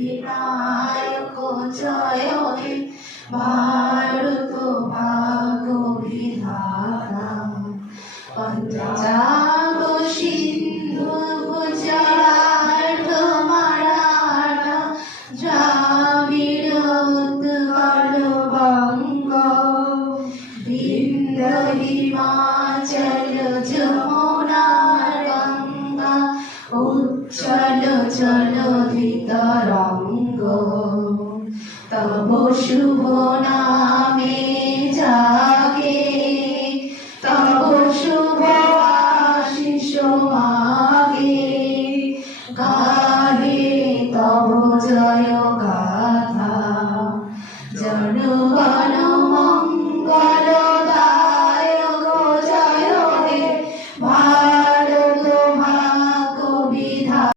অধিনায়ক জয় হে ভারত ভাগ্য বিধাতা। পঞ্জাব সিন্ধু গুজরাট মারাঠা দ্রাবিড় উৎকল বঙ্গ বিন্ধ্য হিমাচল যমুনা গঙ্গা উচ্ছল জলধিতরঙ্গ তব শুভ নামে